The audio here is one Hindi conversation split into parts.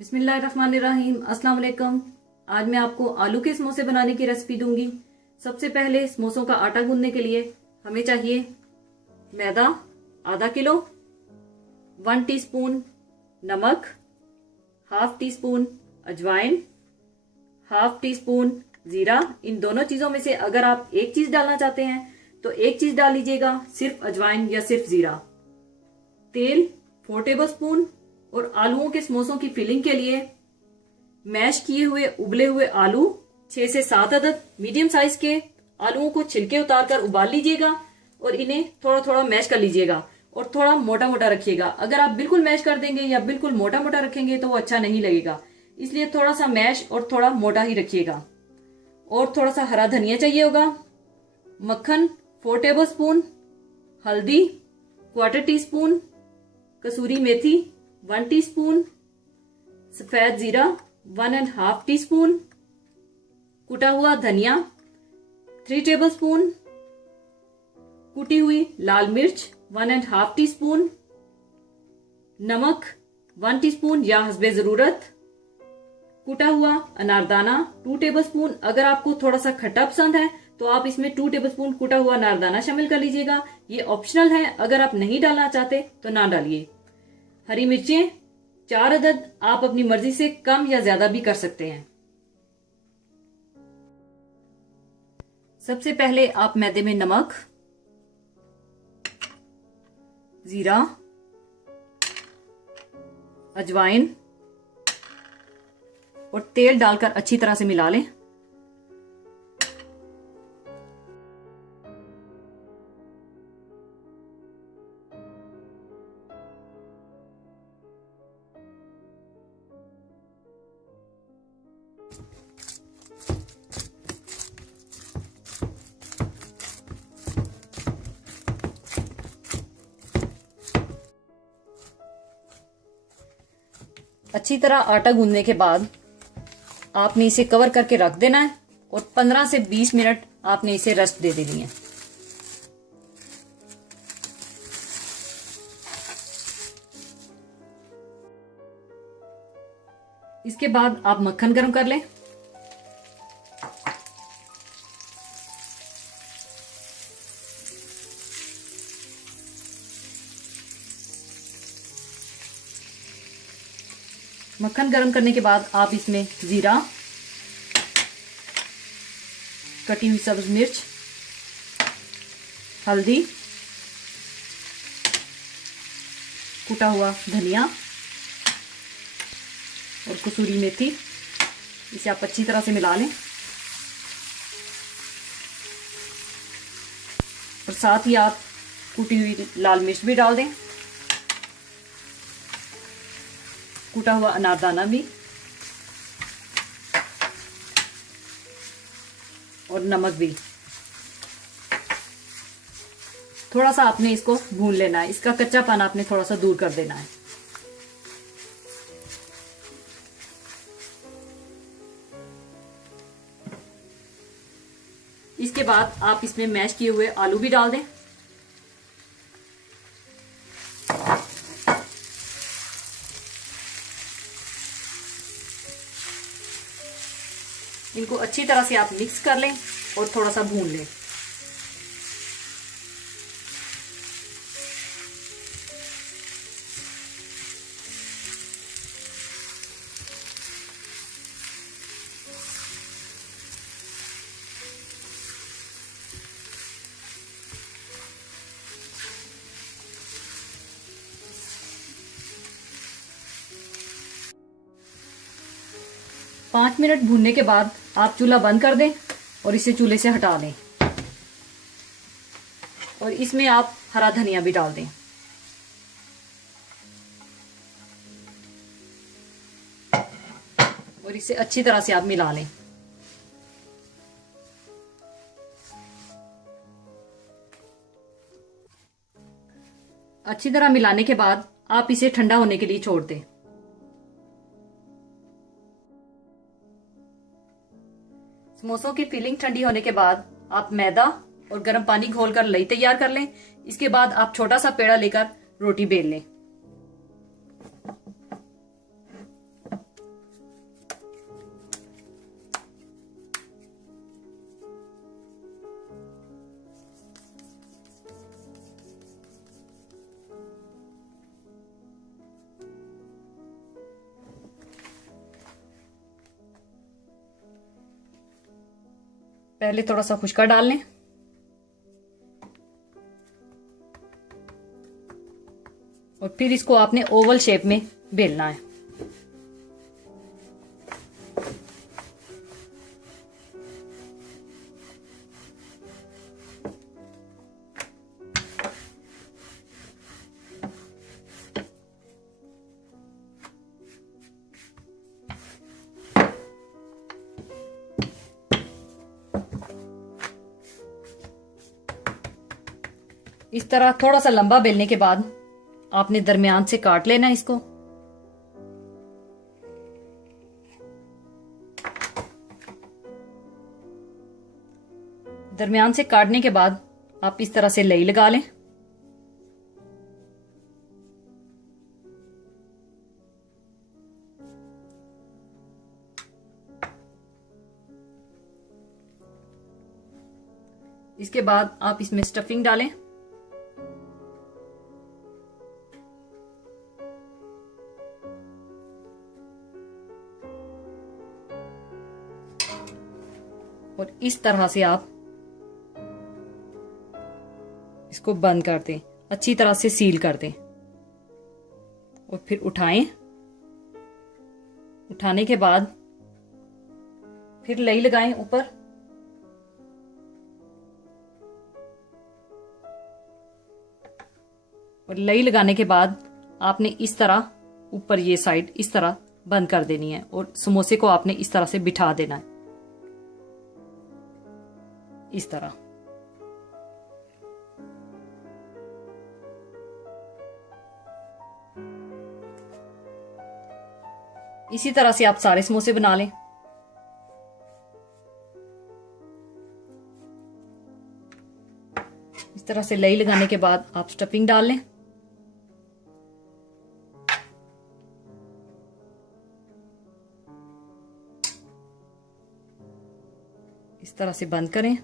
बिस्मिल्लाहिर्रहमानिर्रहीम। अस्सलाम वालेकुम। आज मैं आपको आलू के समोसे बनाने की रेसिपी दूंगी। सबसे पहले समोसों का आटा गूंदने के लिए हमें चाहिए मैदा आधा किलो, 1 टीस्पून नमक, हाफ टी स्पून अजवाइन, हाफ टी स्पून जीरा। इन दोनों चीजों में से अगर आप एक चीज डालना चाहते हैं तो एक चीज डाल लीजिएगा, सिर्फ अजवाइन या सिर्फ जीरा। तेल 4 टेबल स्पून। और आलूओं के समोसों की फिलिंग के लिए मैश किए हुए उबले हुए आलू 6 से 7 अदद मीडियम साइज के आलूओं को छिलके उतारकर उबाल लीजिएगा और इन्हें थोड़ा थोड़ा मैश कर लीजिएगा और थोड़ा मोटा मोटा रखिएगा। अगर आप बिल्कुल मैश कर देंगे या बिल्कुल मोटा मोटा रखेंगे तो वो अच्छा नहीं लगेगा, इसलिए थोड़ा सा मैश और थोड़ा मोटा ही रखिएगा। और थोड़ा सा हरा धनिया चाहिए होगा। मक्खन 4 टेबल स्पून, हल्दी 1/4 टीस्पून, कसूरी मेथी 1 टीस्पून, सफेद जीरा 1.5 टीस्पून, कुटा हुआ धनिया 3 टेबल स्पून, कुटी हुई लाल मिर्च 1.5 टीस्पून, नमक 1 टीस्पून या हस्बे जरूरत, कुटा हुआ अनारदाना 2 टेबल स्पून। अगर आपको थोड़ा सा खट्टा पसंद है तो आप इसमें 2 टेबल स्पून कुटा हुआ अनारदाना शामिल कर लीजिएगा। ये ऑप्शनल है, अगर आप नहीं डालना चाहते तो ना डालिए। हरी मिर्चें 4 अदद, आप अपनी मर्जी से कम या ज्यादा भी कर सकते हैं। सबसे पहले आप मैदे में नमक, जीरा, अजवाइन और तेल डालकर अच्छी तरह से मिला लें। अच्छी तरह आटा गूंदने के बाद आपने इसे कवर करके रख देना है और 15 से 20 मिनट आपने इसे रेस्ट दे देनी है। इसके बाद आप मक्खन गर्म कर लें। मक्खन गर्म करने के बाद आप इसमें जीरा, कटी हुई सब्ज मिर्च, हल्दी, कुटा हुआ धनिया और कसूरी मेथी, इसे आप अच्छी तरह से मिला लें। और साथ ही आप कुटी हुई लाल मिर्च भी डाल दें, कूटा हुआ अनारदाना भी और नमक भी। थोड़ा सा आपने इसको भून लेना है, इसका कच्चापन आपने थोड़ा सा दूर कर देना है। इसके बाद आप इसमें मैश किए हुए आलू भी डाल दें। इनको अच्छी तरह से आप मिक्स कर लें और थोड़ा सा भून लें। पाँच मिनट भूनने के बाद आप चूल्हा बंद कर दें और इसे चूल्हे से हटा लें। और इसमें आप हरा धनिया भी डाल दें। और इसे अच्छी तरह से आप मिला लें। अच्छी तरह मिलाने के बाद आप इसे ठंडा होने के लिए छोड़ दें। समोसों की फिलिंग ठंडी होने के बाद आप मैदा और गर्म पानी घोलकर लई तैयार कर लें। इसके बाद आप छोटा सा पेड़ा लेकर रोटी बेल लें। पहले थोड़ा सा खुशका डाल लें और फिर इसको आपने ओवल शेप में बेलना है। इस तरह थोड़ा सा लंबा बेलने के बाद आपने दरमियान से काट लेना इसको। दरमियान से काटने के बाद आप इस तरह से लई लगा लें। इसके बाद आप इसमें स्टफिंग डालें। और इस तरह से आप इसको बंद कर दें, अच्छी तरह से सील कर दें और फिर उठाएं। उठाने के बाद फिर लई लगाएं ऊपर और लई लगाने के बाद आपने इस तरह ऊपर ये साइड इस तरह बंद कर देनी है और समोसे को आपने इस तरह से बिठा देना है, इस तरह। इसी तरह से आप सारे समोसे बना लें। इस तरह से लई लगाने के बाद आप स्टफिंग डाल लें। इस तरह से बंद करें।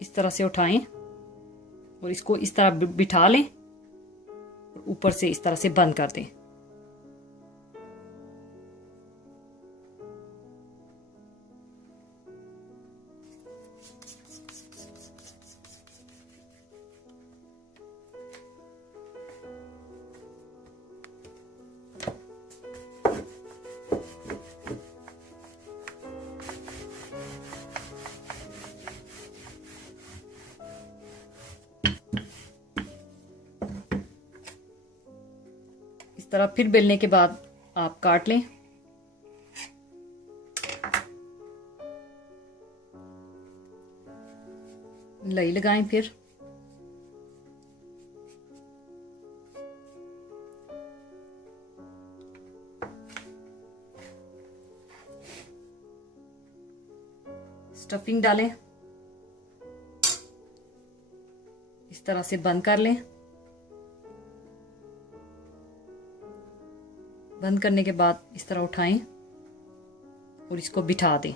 इस तरह से उठाएं और इसको इस तरह बिठा लें और ऊपर से इस तरह से बंद कर दें। इस तरह फिर बेलने के बाद आप काट लें। लई लगाएं फिर। स्टफिंग डालें। इस तरह से बंद कर लें। बंद करने के बाद इस तरह उठाएं और इसको बिठा दें।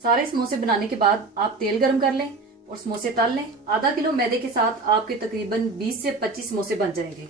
सारे समोसे बनाने के बाद आप तेल गरम कर लें और समोसे तल लें। आधा किलो मैदे के साथ आपके तकरीबन 20 से 25 समोसे बन जाएंगे।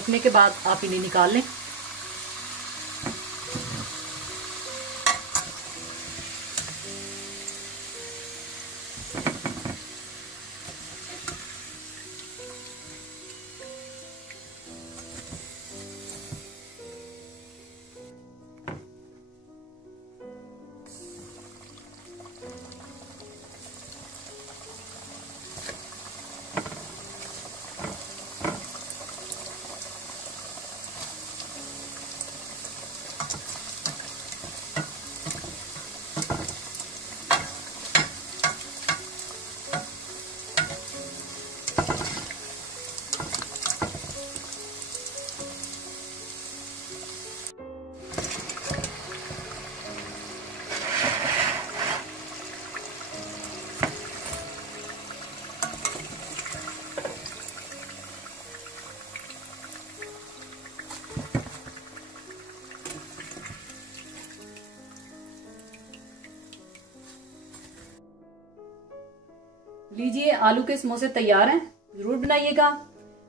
पकने के बाद आप इन्हें निकाल लें। लीजिए, आलू के समोसे तैयार हैं, जरूर बनाइएगा।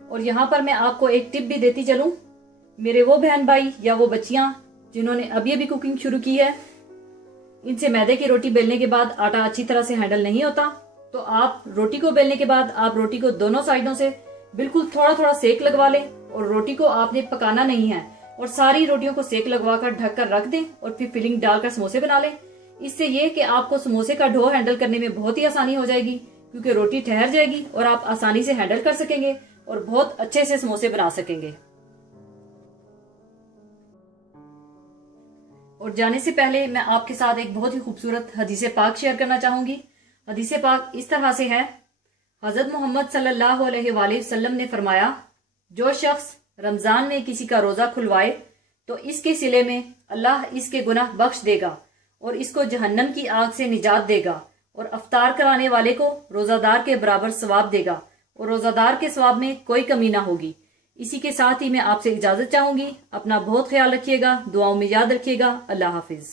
और यहाँ पर मैं आपको एक टिप भी देती चलूं, मेरे वो बहन भाई या वो बच्चियां जिन्होंने अभी अभी कुकिंग शुरू की है, इनसे मैदे की रोटी बेलने के बाद आटा अच्छी तरह से हैंडल नहीं होता, तो आप रोटी को बेलने के बाद आप रोटी को दोनों साइडों से बिल्कुल थोड़ा थोड़ा सेक लगवा लें। और रोटी को आपने पकाना नहीं है, और सारी रोटियों को सेक लगवाकर ढक कर रख दें और फिर फिलिंग डालकर समोसे बना लें। इससे ये कि आपको समोसे का डो हैंडल करने में बहुत ही आसानी हो जाएगी, क्योंकि रोटी ठहर जाएगी और आप आसानी से हैंडल कर सकेंगे और बहुत अच्छे से समोसे बना सकेंगे। और जाने से पहले मैं आपके साथ एक बहुत ही खूबसूरत हदीस पाक शेयर करना चाहूंगी। हदीस पाक इस तरह से है, हजरत मोहम्मद सल्लल्लाहु अलैहि वसल्लम ने फरमाया, जो शख्स रमजान में किसी का रोजा खुलवाए तो इसके सिले में अल्लाह इसके गुनाह बख्श देगा और इसको जहन्नम की आग से निजात देगा, और अफ्तार कराने वाले को रोजादार के बराबर सवाब देगा, और रोजादार के सवाब में कोई कमी ना होगी। इसी के साथ ही मैं आपसे इजाजत चाहूंगी। अपना बहुत ख्याल रखिएगा, दुआओं में याद रखिएगा। अल्लाह हाफिज।